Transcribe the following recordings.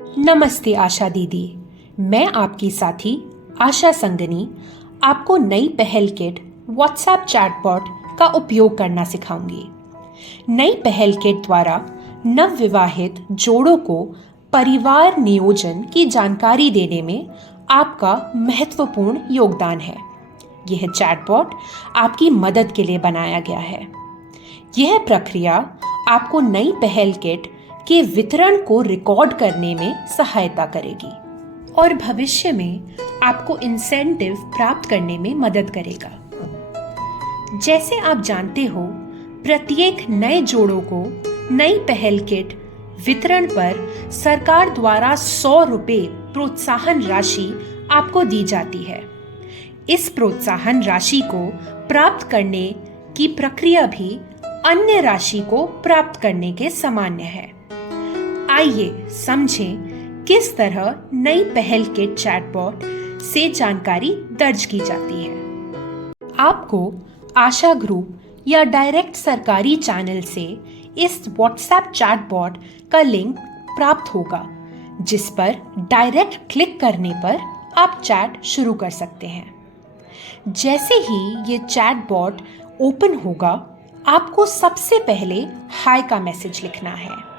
नमस्ते आशा दीदी, मैं आपकी साथी आशा संगनी आपको नई पहल किट व्हाट्सएप चैटबॉट का उपयोग करना सिखाऊंगी। नई पहल किट द्वारा नवविवाहित जोड़ों को परिवार नियोजन की जानकारी देने में आपका महत्वपूर्ण योगदान है। यह चैटबॉट आपकी मदद के लिए बनाया गया है। यह प्रक्रिया आपको नई पहल किट के वितरण को रिकॉर्ड करने में सहायता करेगी और भविष्य में आपको इंसेंटिव प्राप्त करने में मदद करेगा। जैसे आप जानते हो, प्रत्येक नए जोड़ों को नई पहल किट वितरण पर सरकार द्वारा 100 रुपये प्रोत्साहन राशि आपको दी जाती है। इस प्रोत्साहन राशि को प्राप्त करने की प्रक्रिया भी अन्य राशि को प्राप्त करने के सामान्य है। आइए समझें किस तरह नई पहल किट चैटबॉट से जानकारी दर्ज की जाती है। आपको आशा ग्रुप या डायरेक्ट सरकारी चैनल से इस व्हाट्सएप चैटबॉट का लिंक प्राप्त होगा, जिस पर डायरेक्ट क्लिक करने पर आप चैट शुरू कर सकते हैं। जैसे ही ये चैटबॉट ओपन होगा, आपको सबसे पहले हाय का मैसेज लिखना है।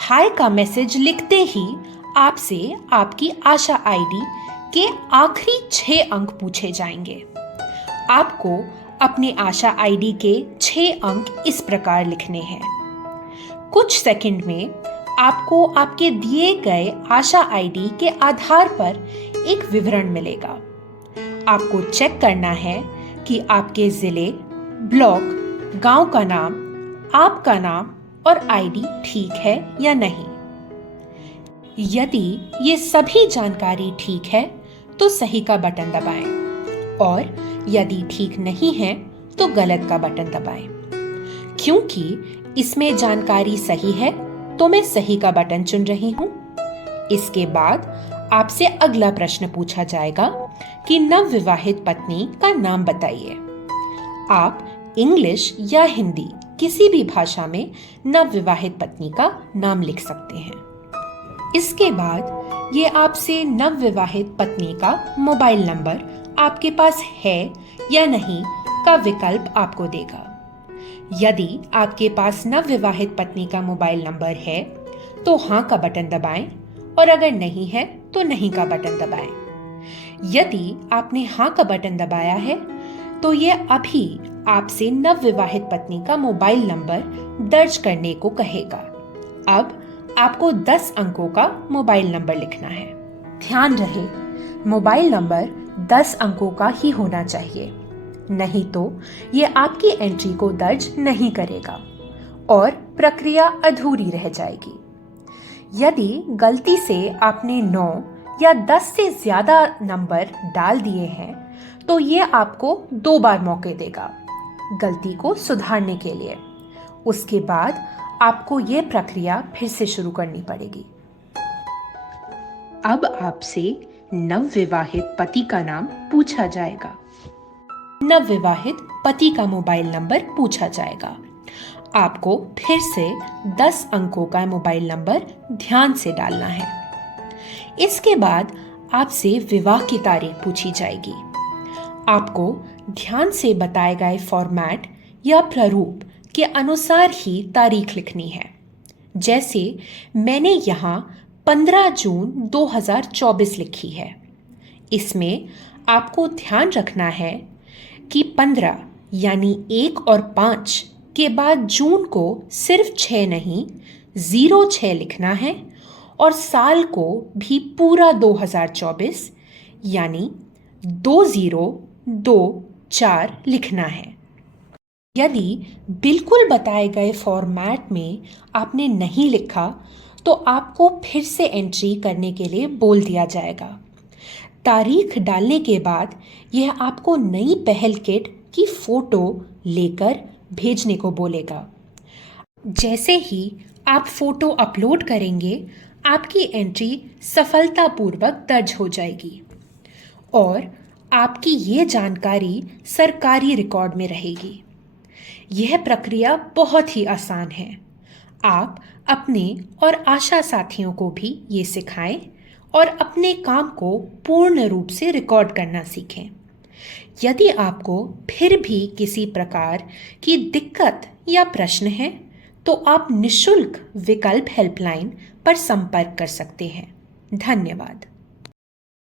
हाय का मैसेज लिखते ही आपसे आपकी आशा आईडी के आखिरी 6 अंक पूछे जाएंगे। आपको अपने आशा आईडी के 6 अंक इस प्रकार लिखने हैं। कुछ सेकंड में आपको आपके दिए गए आशा आईडी के आधार पर एक विवरण मिलेगा। आपको चेक करना है कि आपके जिले, ब्लॉक, गांव का नाम, आपका नाम और आईडी ठीक है या नहीं। यदि ये सभी जानकारी ठीक है तो सही का बटन दबाएं और यदि ठीक नहीं है तो गलत का बटन दबाएं। क्योंकि इसमें जानकारी सही है तो मैं सही का बटन चुन रही हूं। इसके बाद आपसे अगला प्रश्न पूछा जाएगा कि नवविवाहित पत्नी का नाम बताइए। आप इंग्लिश या हिंदी किसी भी भाषा में नवविवाहित पत्नी का नाम लिख सकते हैं। इसके बाद ये आपसे नवविवाहित पत्नी का मोबाइल नंबर आपके पास है या नहीं का विकल्प आपको देगा। यदि आपके पास नवविवाहित पत्नी का मोबाइल नंबर है तो हाँ का बटन दबाएं और अगर नहीं है तो नहीं का बटन दबाएं। यदि आपने हाँ का बटन दबाया है तो यह अभी आपसे नवविवाहित पत्नी का मोबाइल नंबर दर्ज करने को कहेगा। अब आपको 10 अंकों का मोबाइल नंबर लिखना है। ध्यान रहे, मोबाइल नंबर 10 अंकों का ही होना चाहिए, नहीं तो ये आपकी एंट्री को दर्ज नहीं करेगा और प्रक्रिया अधूरी रह जाएगी। यदि गलती से आपने 9 या 10 से ज्यादा नंबर डाल दिए हैं तो ये आपको 2 बार मौके देगा गलती को सुधारने के लिए। उसके बाद आपको ये प्रक्रिया फिर से शुरू करनी पड़ेगी। अब आपसे नवविवाहित पति का नाम पूछा जाएगा। नवविवाहित पति का मोबाइल नंबर पूछा जाएगा। आपको फिर से 10 अंकों का मोबाइल नंबर ध्यान से डालना है। इसके बाद आपसे विवाह की तारीख पूछी जाएगी। आपको ध्यान से बताए गए फॉर्मेट या प्रारूप के अनुसार ही तारीख लिखनी है। जैसे मैंने यहाँ 15 जून 2024 लिखी है। इसमें आपको ध्यान रखना है कि 15 यानी 1 और 5 के बाद जून को सिर्फ 6 नहीं 06 लिखना है और साल को भी पूरा 2024 यानी 2024 लिखना है। यदि बिल्कुल बताए गए फॉर्मेट में आपने नहीं लिखा तो आपको फिर से एंट्री करने के लिए बोल दिया जाएगा। तारीख डालने के बाद यह आपको नई पहल किट की फोटो लेकर भेजने को बोलेगा। जैसे ही आप फोटो अपलोड करेंगे, आपकी एंट्री सफलतापूर्वक दर्ज हो जाएगी और आपकी ये जानकारी सरकारी रिकॉर्ड में रहेगी। यह प्रक्रिया बहुत ही आसान है। आप अपने और आशा साथियों को भी ये सिखाएं और अपने काम को पूर्ण रूप से रिकॉर्ड करना सीखें। यदि आपको फिर भी किसी प्रकार की दिक्कत या प्रश्न है तो आप निशुल्क विकल्प हेल्पलाइन पर संपर्क कर सकते हैं। धन्यवाद।